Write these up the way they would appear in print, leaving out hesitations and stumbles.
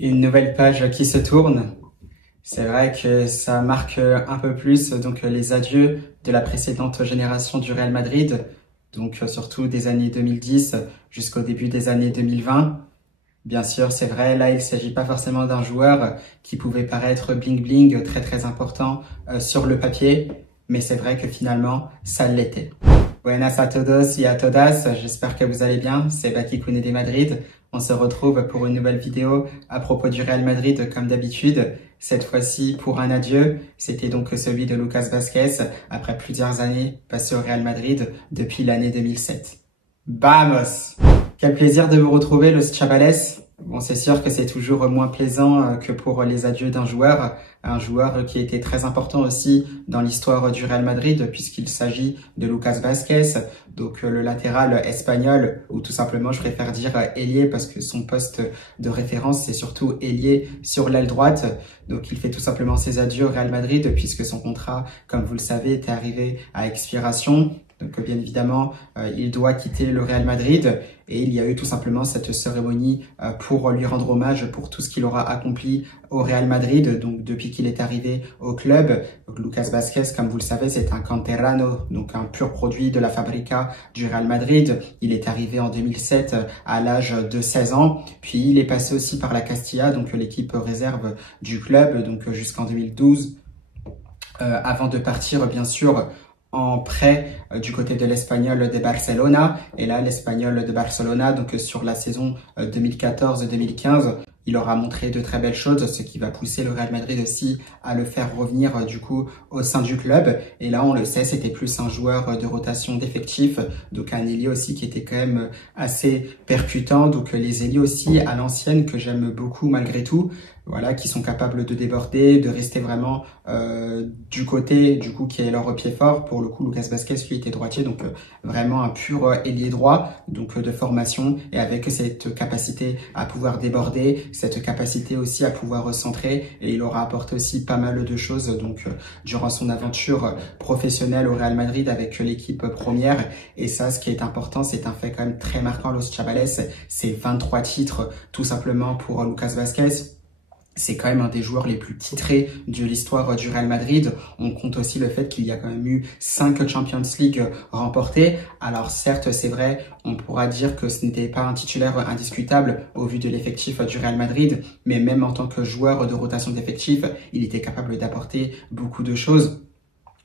Une nouvelle page qui se tourne. C'est vrai que ça marque un peu plus les adieux de la précédente génération du Real Madrid, surtout des années 2010 jusqu'au début des années 2020. Bien sûr, c'est vrai, là il s'agit pas forcément d'un joueur qui pouvait paraître bling bling très important sur le papier, mais c'est vrai que finalement ça l'était. Buenas a todos y a todas, j'espère que vous allez bien, c'est Baki Koune de Madrid. On se retrouve pour une nouvelle vidéo à propos du Real Madrid comme d'habitude. Cette fois-ci pour un adieu, c'était donc celui de Lucas Vázquez après plusieurs années passées au Real Madrid depuis l'année 2007. Vamos! Quel plaisir de vous retrouver, Los Chavales. Bon, c'est sûr que c'est toujours moins plaisant que pour les adieux d'un joueur. Un joueur qui était très important aussi dans l'histoire du Real Madrid puisqu'il s'agit de Lucas Vázquez, donc le latéral espagnol, ou tout simplement je préfère dire ailier parce que son poste de référence c'est surtout ailier sur l'aile droite. Donc il fait tout simplement ses adieux au Real Madrid puisque son contrat, comme vous le savez, était arrivé à expiration. Donc bien évidemment, il doit quitter le Real Madrid et il y a eu tout simplement cette cérémonie pour lui rendre hommage pour tout ce qu'il aura accompli au Real Madrid, donc depuis qu'il est arrivé au club. Donc, Lucas Vázquez, comme vous le savez, c'est un canterano, donc un pur produit de la Fabrica du Real Madrid. Il est arrivé en 2007 à l'âge de 16 ans, puis il est passé aussi par la Castilla, donc l'équipe réserve du club, donc jusqu'en 2012, avant de partir bien sûr en prêt du côté de l'Espagnol de Barcelona. Et là, l'Espagnol de Barcelona, donc sur la saison 2014-2015, il aura montré de très belles choses, ce qui va pousser le Real Madrid aussi à le faire revenir du coup au sein du club. Et là, on le sait, c'était plus un joueur de rotation d'effectifs, donc un ailier aussi qui était quand même assez percutant. Donc les ailiers aussi à l'ancienne que j'aime beaucoup malgré tout. Voilà, qui sont capables de déborder, de rester vraiment du côté du coup qui est leur pied fort. Pour le coup, Lucas Vázquez lui était droitier, donc vraiment un pur ailier droit, donc de formation, et avec cette capacité à pouvoir déborder, cette capacité aussi à pouvoir centrer, et il aura apporté aussi pas mal de choses durant son aventure professionnelle au Real Madrid avec l'équipe première. Et ça, ce qui est important, c'est un fait quand même très marquant, Los Chavales, c'est 23 titres tout simplement pour Lucas Vázquez. C'est quand même un des joueurs les plus titrés de l'histoire du Real Madrid. On compte aussi le fait qu'il y a quand même eu 5 Champions League remportés. Alors certes, c'est vrai, on pourra dire que ce n'était pas un titulaire indiscutable au vu de l'effectif du Real Madrid, mais même en tant que joueur de rotation d'effectifs, il était capable d'apporter beaucoup de choses.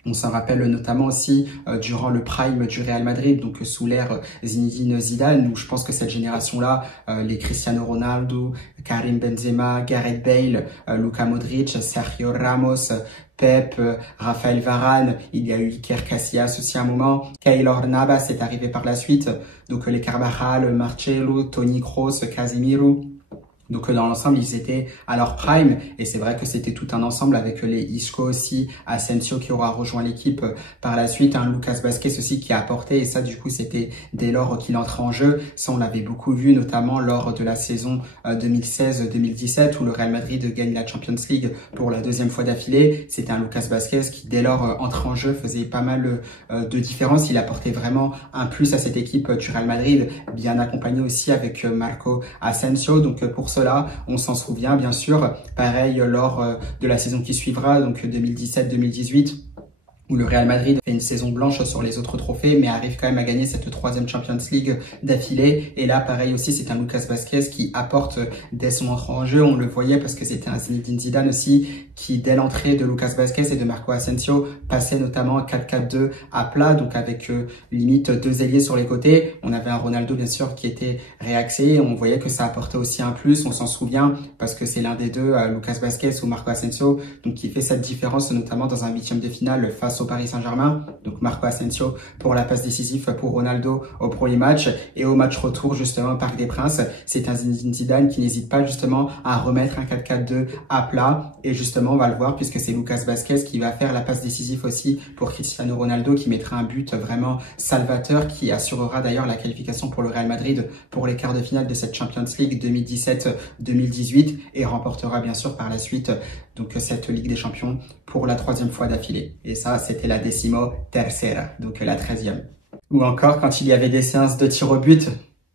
On s'en rappelle notamment aussi durant le prime du Real Madrid, donc sous l'ère Zinedine Zidane, où je pense que cette génération-là, les Cristiano Ronaldo, Karim Benzema, Gareth Bale, Luka Modric, Sergio Ramos, Pep, Raphaël Varane, il y a eu Iker Casillas aussi à un moment, Keylor Navas est arrivé par la suite, donc les Carvajal, Marcelo, Toni Kroos, Casemiro. Donc dans l'ensemble, ils étaient à leur prime et c'est vrai que c'était tout un ensemble avec les Isco aussi, Asensio qui aura rejoint l'équipe par la suite, un Lucas Vázquez aussi qui a apporté et ça du coup c'était dès lors qu'il entrait en jeu. Ça on l'avait beaucoup vu notamment lors de la saison 2016-2017 où le Real Madrid gagne la Champions League pour la deuxième fois d'affilée. C'était un Lucas Vázquez qui dès lors entrait en jeu, faisait pas mal de différences. Il apportait vraiment un plus à cette équipe du Real Madrid, bien accompagné aussi avec Marco Asensio. Donc pour cela, on s'en souvient bien sûr. Pareil lors de la saison qui suivra, donc 2017-2018. Où le Real Madrid fait une saison blanche sur les autres trophées, mais arrive quand même à gagner cette 3e Champions League d'affilée. Et là, pareil aussi, c'est un Lucas Vázquez qui apporte dès son entrée en jeu. On le voyait parce que c'était un Zinedine Zidane aussi qui, dès l'entrée de Lucas Vázquez et de Marco Asensio, passait notamment 4-4-2 à plat, donc avec limite 2 ailiers sur les côtés. On avait un Ronaldo, bien sûr, qui était réaxé. On voyait que ça apportait aussi un plus. On s'en souvient parce que c'est l'un des deux, Lucas Vázquez ou Marco Asensio, donc qui fait cette différence, notamment dans un 8e de finale face au Paris Saint-Germain, donc Marco Asensio pour la passe décisive pour Ronaldo au premier match et au match retour justement au Parc des Princes, c'est un Zinedine Zidane qui n'hésite pas justement à remettre un 4-4-2 à plat et justement on va le voir puisque c'est Lucas Vázquez qui va faire la passe décisive aussi pour Cristiano Ronaldo qui mettra un but vraiment salvateur qui assurera d'ailleurs la qualification pour le Real Madrid pour les quarts de finale de cette Champions League 2017-2018 et remportera bien sûr par la suite donc cette Ligue des Champions pour la 3e fois d'affilée. Et ça, c'était la 13ª, donc la 13e. Ou encore quand il y avait des séances de tir au but,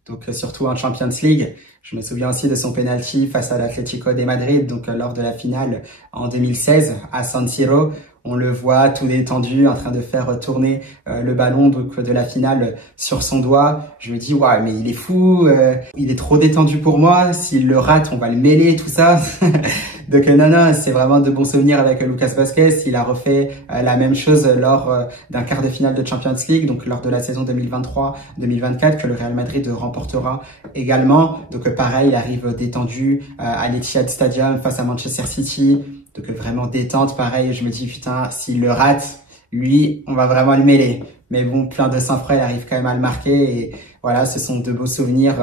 donc surtout en Champions League. Je me souviens aussi de son penalty face à l'Atlético de Madrid, donc lors de la finale en 2016 à San Siro. On le voit tout détendu en train de faire tourner le ballon donc de la finale sur son doigt. Je me dis ouais, mais il est fou, il est trop détendu pour moi. S'il le rate, on va le mêler, tout ça. Donc non, c'est vraiment de bons souvenirs avec Lucas Vázquez. Il a refait la même chose lors d'un quart de finale de Champions League, donc lors de la saison 2023-2024 que le Real Madrid remportera également. Donc pareil, il arrive détendu à l'Etihad Stadium face à Manchester City. Donc vraiment détente, pareil, je me dis putain, s'il le rate, lui, on va vraiment le mêler. Mais bon, plein de sang-froid, il arrive quand même à le marquer. Et voilà, ce sont de beaux souvenirs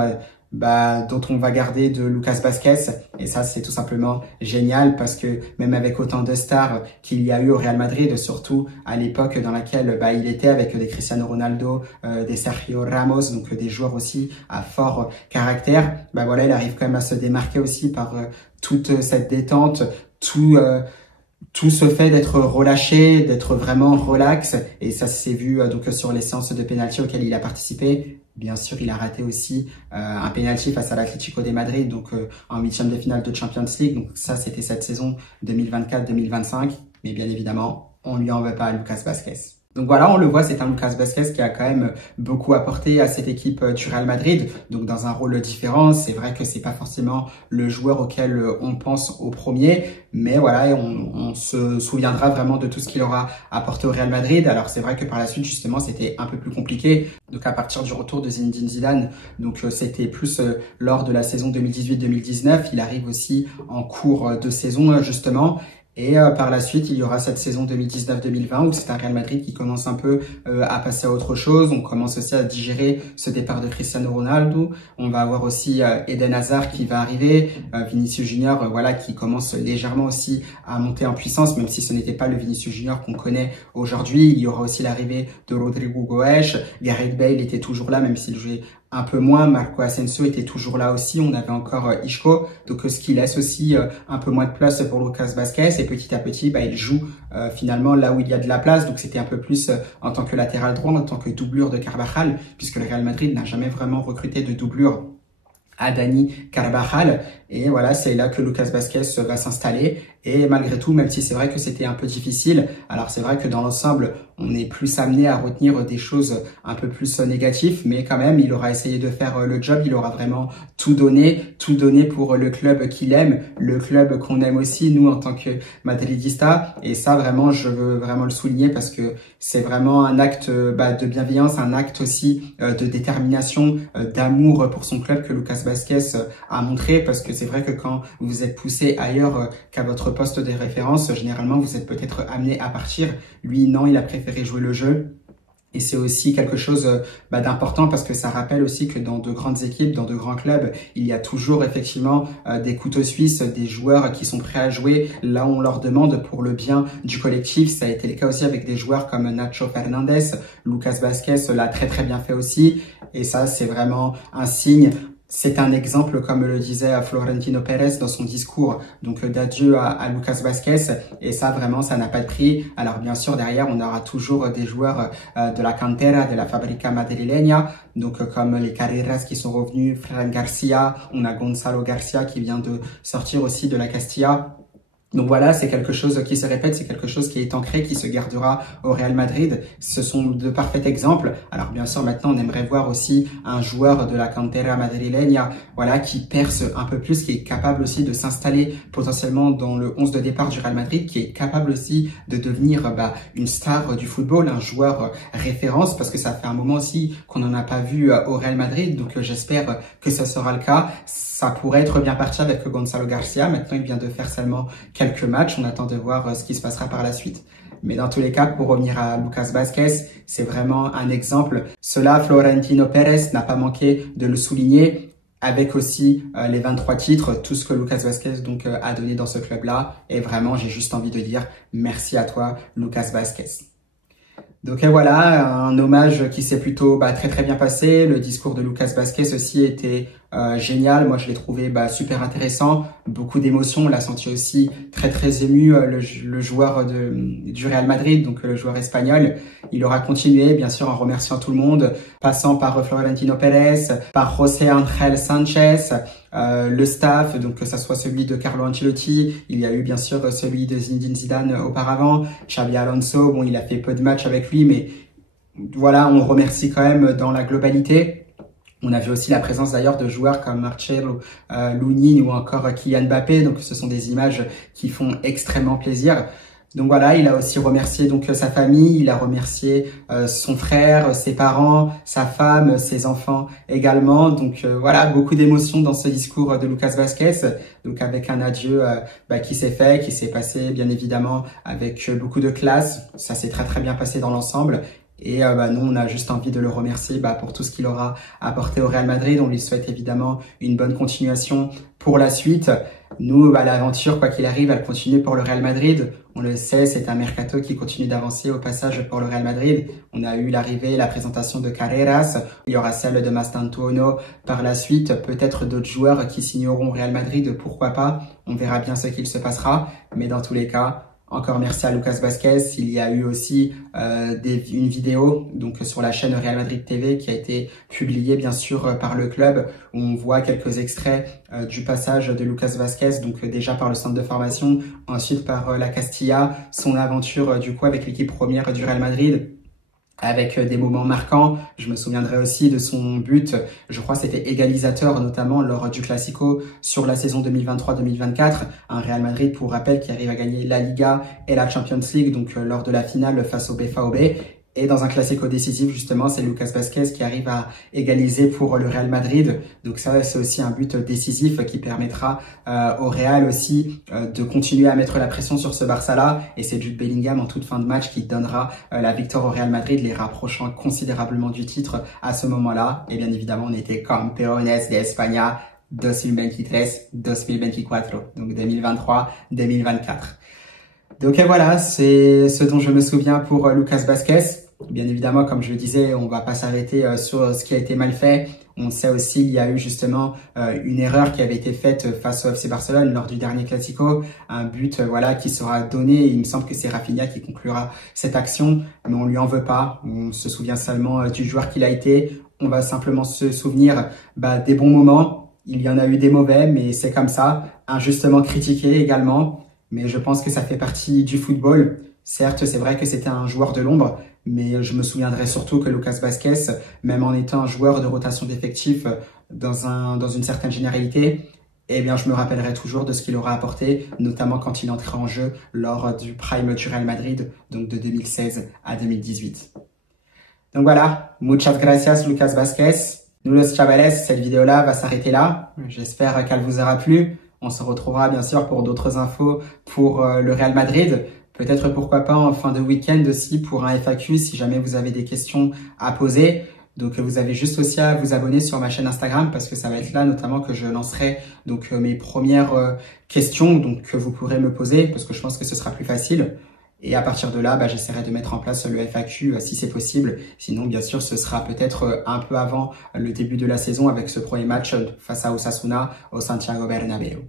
dont on va garder de Lucas Vázquez. Et ça, c'est tout simplement génial parce que même avec autant de stars qu'il y a eu au Real Madrid, surtout à l'époque dans laquelle il était avec des Cristiano Ronaldo, des Sergio Ramos, donc des joueurs aussi à fort caractère, voilà, il arrive quand même à se démarquer aussi par toute cette détente, tout ce fait d'être relâché, d'être vraiment relax, et ça s'est vu donc sur les séances de pénalty auxquelles il a participé. Bien sûr, il a raté aussi un pénalty face à l'Atlético de Madrid, donc en huitième de finale de Champions League. Donc ça, c'était cette saison 2024-2025, mais bien évidemment, on lui en veut pas à Lucas Vázquez. Donc voilà, on le voit, c'est un Lucas Vázquez qui a quand même beaucoup apporté à cette équipe du Real Madrid, donc dans un rôle différent. C'est vrai que c'est pas forcément le joueur auquel on pense au premier, mais voilà, on se souviendra vraiment de tout ce qu'il aura apporté au Real Madrid. Alors c'est vrai que par la suite, justement, c'était un peu plus compliqué. Donc à partir du retour de Zinedine Zidane, donc c'était plus lors de la saison 2018-2019. Il arrive aussi en cours de saison, justement. Et par la suite, il y aura cette saison 2019-2020 où c'est un Real Madrid qui commence un peu à passer à autre chose. On commence aussi à digérer ce départ de Cristiano Ronaldo. On va avoir aussi Eden Hazard qui va arriver, Vinicius Junior, voilà, qui commence légèrement aussi à monter en puissance, même si ce n'était pas le Vinicius Junior qu'on connaît aujourd'hui. Il y aura aussi l'arrivée de Rodrigo Goes. Gareth Bale était toujours là, même s'il jouait un peu moins. Marco Asensio était toujours là aussi. On avait encore Isco, donc ce qui laisse aussi un peu moins de place pour Lucas Vázquez. Et petit à petit, il joue finalement là où il y a de la place. Donc c'était un peu plus en tant que latéral droit, en tant que doublure de Carvajal, puisque le Real Madrid n'a jamais vraiment recruté de doublure à Dani Carvajal. Et voilà, c'est là que Lucas Vázquez va s'installer. Et malgré tout, même si c'est vrai que c'était un peu difficile, alors c'est vrai que dans l'ensemble, on est plus amené à retenir des choses un peu plus négatives, mais quand même, il aura essayé de faire le job, il aura vraiment tout donné pour le club qu'il aime, le club qu'on aime aussi, nous, en tant que madridista. Et ça, vraiment, je veux vraiment le souligner parce que c'est vraiment un acte de bienveillance, un acte aussi de détermination, d'amour pour son club que Lucas Vázquez a montré, parce que c'est vrai que quand vous êtes poussé ailleurs qu'à votre poste de référence, généralement, vous êtes peut-être amené à partir. Lui, non, il a préféré jouer le jeu. Et c'est aussi quelque chose d'important parce que ça rappelle aussi que dans de grandes équipes, dans de grands clubs, il y a toujours effectivement des couteaux suisses, des joueurs qui sont prêts à jouer là où on leur demande pour le bien du collectif. Ça a été le cas aussi avec des joueurs comme Nacho Fernandez. Lucas Vázquez l'a très très bien fait aussi. Et ça, c'est vraiment un signe. C'est un exemple, comme le disait Florentino Pérez dans son discours donc d'adieu à Lucas Vázquez. Et ça, vraiment, ça n'a pas de prix. Alors, bien sûr, derrière, on aura toujours des joueurs de la cantera, de la Fabrica Madrileña, donc comme les Carreras qui sont revenus, Fran Garcia, on a Gonzalo Garcia qui vient de sortir aussi de la Castilla. Donc voilà, c'est quelque chose qui se répète, c'est quelque chose qui est ancré, qui se gardera au Real Madrid. Ce sont de parfaits exemples. Alors bien sûr, maintenant, on aimerait voir aussi un joueur de la cantera madrileña, voilà, qui perce un peu plus, qui est capable aussi de s'installer potentiellement dans le 11 de départ du Real Madrid, qui est capable aussi de devenir une star du football, un joueur référence, parce que ça fait un moment aussi qu'on n'en a pas vu au Real Madrid. Donc j'espère que ça sera le cas. Ça pourrait être bien parti avec Gonzalo Garcia. Maintenant, il vient de faire seulement quelques matchs. On attend de voir ce qui se passera par la suite. Mais dans tous les cas, pour revenir à Lucas Vázquez, c'est vraiment un exemple. Cela, Florentino Pérez n'a pas manqué de le souligner, avec aussi les 23 titres, tout ce que Lucas Vázquez donc a donné dans ce club-là. Et vraiment, j'ai juste envie de dire merci à toi, Lucas Vázquez. Donc voilà, un hommage qui s'est plutôt très très bien passé. Le discours de Lucas Vázquez aussi était génial. Moi, je l'ai trouvé super intéressant, beaucoup d'émotions. On l'a senti aussi très ému, le joueur du Real Madrid, donc le joueur espagnol. Il aura continué, bien sûr, en remerciant tout le monde, passant par Florentino Pérez, par José Ángel Sánchez, le staff, donc que ça soit celui de Carlo Ancelotti, il y a eu bien sûr celui de Zinedine Zidane auparavant, Xabi Alonso, bon, il a fait peu de matchs avec lui, mais voilà, on remercie quand même dans la globalité. On a vu aussi la présence d'ailleurs de joueurs comme Marcelo Lunin ou encore Kylian Mbappé, donc ce sont des images qui font extrêmement plaisir. Donc voilà, il a aussi remercié donc sa famille, il a remercié son frère, ses parents, sa femme, ses enfants également. Donc voilà, beaucoup d'émotions dans ce discours de Lucas Vázquez. Donc avec un adieu qui s'est fait, qui s'est passé bien évidemment avec beaucoup de classe. Ça s'est très bien passé dans l'ensemble. Et nous, on a juste envie de le remercier pour tout ce qu'il aura apporté au Real Madrid. On lui souhaite évidemment une bonne continuation pour la suite. Nous, l'aventure, quoi qu'il arrive, elle continue pour le Real Madrid. On le sait, c'est un mercato qui continue d'avancer au passage pour le Real Madrid. On a eu l'arrivée, la présentation de Carreras. Il y aura celle de Mastantuono par la suite. Peut-être d'autres joueurs qui signeront au Real Madrid, pourquoi pas. On verra bien ce qu'il se passera. Mais dans tous les cas, encore merci à Lucas Vázquez. Il y a eu aussi une vidéo donc sur la chaîne Real Madrid TV qui a été publiée bien sûr par le club où on voit quelques extraits du passage de Lucas Vázquez, donc déjà par le centre de formation, ensuite par la Castilla, son aventure du coup avec l'équipe première du Real Madrid, avec des moments marquants. Je me souviendrai aussi de son but, je crois que c'était égalisateur notamment lors du Classico sur la saison 2023-2024. Un Real Madrid, pour rappel, qui arrive à gagner la Liga et la Champions League, donc lors de la finale face au BVB. Et dans un Classico décisif, justement, c'est Lucas Vázquez qui arrive à égaliser pour le Real Madrid. Donc ça, c'est aussi un but décisif qui permettra au Real aussi de continuer à mettre la pression sur ce Barça-là. Et c'est Jude Bellingham en toute fin de match qui donnera la victoire au Real Madrid, les rapprochant considérablement du titre à ce moment-là. Et bien évidemment, on était campeones de España 2023-2024, donc 2023-2024. Donc voilà, c'est ce dont je me souviens pour Lucas Vázquez. Bien évidemment, comme je le disais, on va pas s'arrêter sur ce qui a été mal fait. On sait aussi qu'il y a eu justement une erreur qui avait été faite face au FC Barcelone lors du dernier Classico. Un but qui sera donné. Il me semble que c'est Rafinha qui conclura cette action, mais on lui en veut pas. On se souvient seulement du joueur qu'il a été. On va simplement se souvenir des bons moments. Il y en a eu des mauvais, mais c'est comme ça. Injustement critiqué également. Mais je pense que ça fait partie du football. Certes, c'est vrai que c'était un joueur de l'ombre, mais je me souviendrai surtout que Lucas Vázquez, même en étant un joueur de rotation d'effectifs dans une certaine généralité, eh bien, je me rappellerai toujours de ce qu'il aura apporté, notamment quand il entrait en jeu lors du prime du Real Madrid, donc de 2016 à 2018. Donc voilà, muchas gracias Lucas Vázquez. Nous los chavales, cette vidéo-là va s'arrêter là. J'espère qu'elle vous aura plu. On se retrouvera bien sûr pour d'autres infos pour le Real Madrid. Peut-être pourquoi pas en fin de week-end aussi pour un FAQ si jamais vous avez des questions à poser. Donc vous avez juste aussi à vous abonner sur ma chaîne Instagram parce que ça va être là notamment que je lancerai donc mes premières questions donc que vous pourrez me poser parce que je pense que ce sera plus facile. Et à partir de là, j'essaierai de mettre en place le FAQ si c'est possible. Sinon, bien sûr, ce sera peut-être un peu avant le début de la saison avec ce premier match face à Osasuna au Santiago Bernabéu.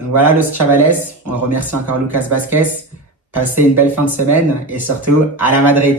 Donc voilà, los chavales, on remercie encore Lucas Vázquez. Passez une belle fin de semaine et surtout à la Madrid.